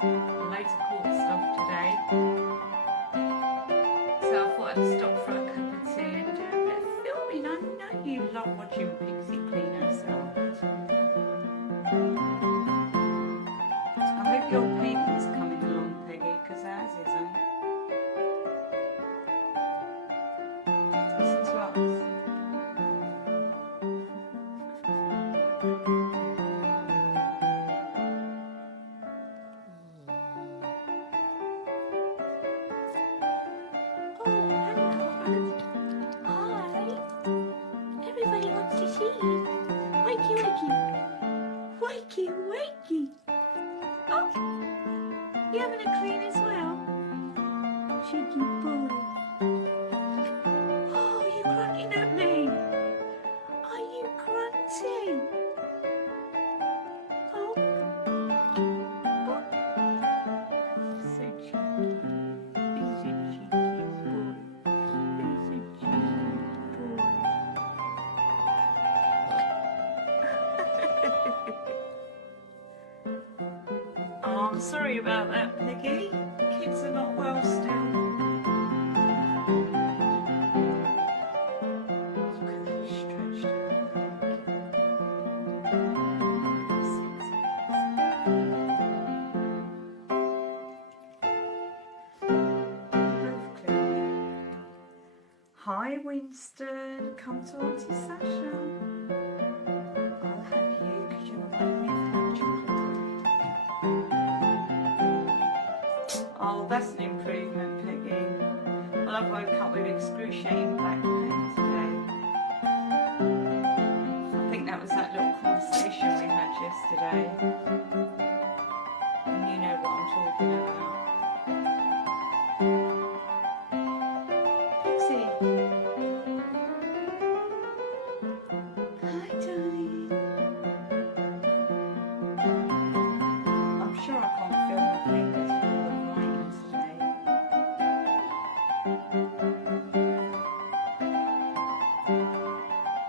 Loads of cool stuff today. So I thought I'd stop for a cup of tea and do a bit of filming. I know you love watching Pixie clean herself. I hope your painting's coming along, Peggy, because ours isn't. Listen to us. Wakey, wakey. Oh, you having a clean as well? Cheeky boy. Oh, you grunting at me? Are you grunting? Oh. Oh. So cheeky. He's a cheeky boy. He's a cheeky boy. Oh, I'm sorry about that, Peggy. Kids are not well still. Look at that stretched out leg. Both clearly. Hi, Winston. Come to Auntie Sasha. I'll have you because you remind me of that chocolate. Oh, that's an improvement, Peggy. Well, I woke up with excruciating back pain today. I think that was that little conversation we had yesterday. And you know what I'm talking about. Pixie. Hi, darling. I'm sure I can't feel my fingers for all the writing today.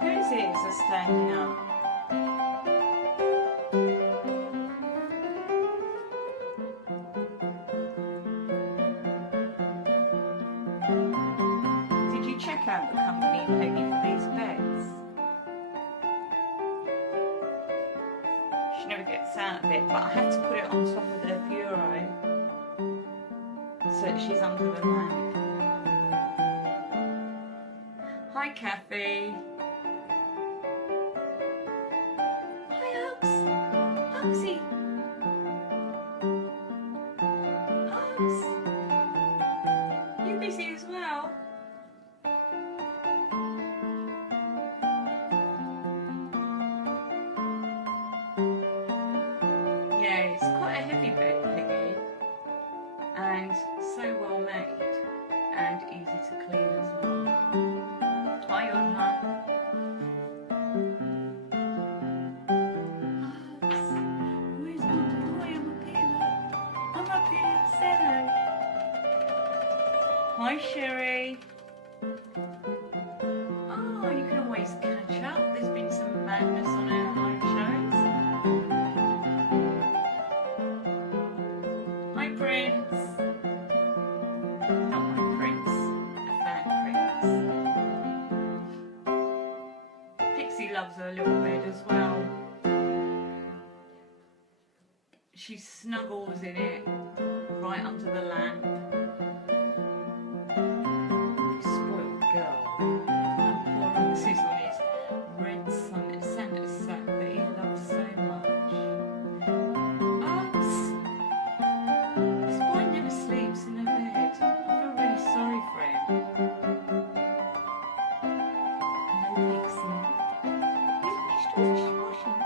Whose ears are standing up? Did you check out the company, Peggy, for these beds? She never gets out of it, but I have to put it on top of the bureau so that she's under the lamp. Hi, Kathy. Hi, Uggs. Uggsy. Uggs. You busy as well? Yeah, it's quite a heavy bed, Peggy, and so well made and easy to clean as well. Hi, Anna. Where's my boy? I'm up here in cello. Hi, Sherry. Oh, you can always catch up. There's been some madness on our live shows. Hi, Prince. Not my Prince, a fan Prince. Pixie loves her little bed as well. She snuggles in it right under the lamp. Spoiled girl. And poor Roxy's on his red Santa sack that he loves so much. Uggs. This boy never sleeps in a bed. I feel really sorry for him. Hello, Pixie. You finished washing?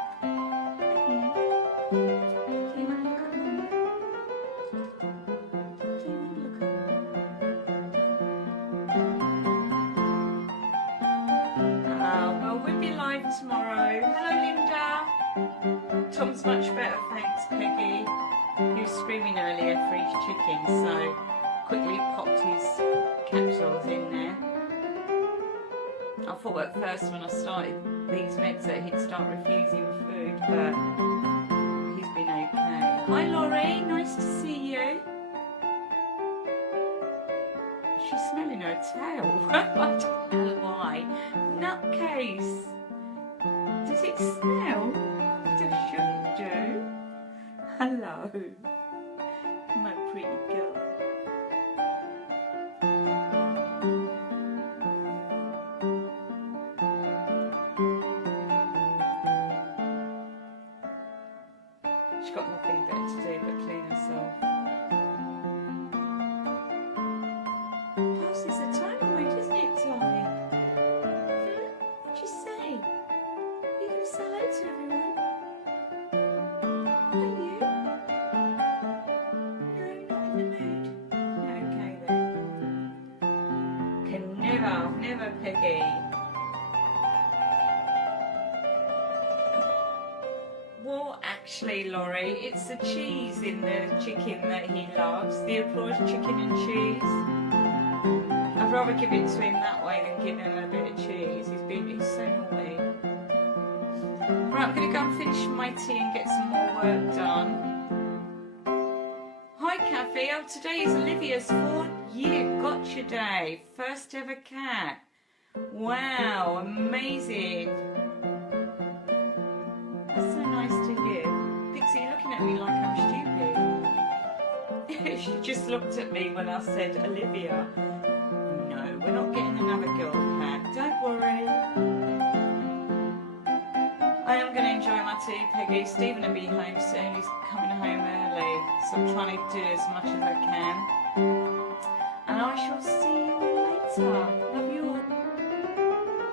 Do you want to look at Mummy? Do you want to look at Mummy? Well, we'll be live tomorrow. Hello, Linda. Tom's much better, thanks, Peggy. He was screaming earlier for his chicken, so quickly popped his capsules in there. I thought at first when I started these meds that he'd start refusing food, but he's been okay. Hi Laurie, nice to see you. she's smelling her tail. I don't know why. Nutcase. Does it smell? It shouldn't do. Hello, my pretty girl. She's got nothing better to do but clean herself. Passes the time away, doesn't it, Tommy? What'd you say? Are you going to say hello to everyone? Are you? No, not in the mood. Okay then. Can never, Peggy. Well, actually, Laurie, it's the cheese in the chicken that he loves, the applause chicken and cheese. I'd rather give it to him that way than give him a bit of cheese. He's so naughty. Right, I'm going to go and finish my tea and get some more work done. Hi, Kathy. Oh, today is Olivia's 4th-year gotcha day. First ever cat. Wow, amazing. That's so nice to hear. Pixie, you're looking at me like I'm stupid. She just looked at me when I said Olivia. No, we're not getting another girl cat. Don't worry. I am going to enjoy my tea, Peggy. Stephen will be home soon. He's coming home early, so I'm trying to do as much as I can. And I shall see you all later.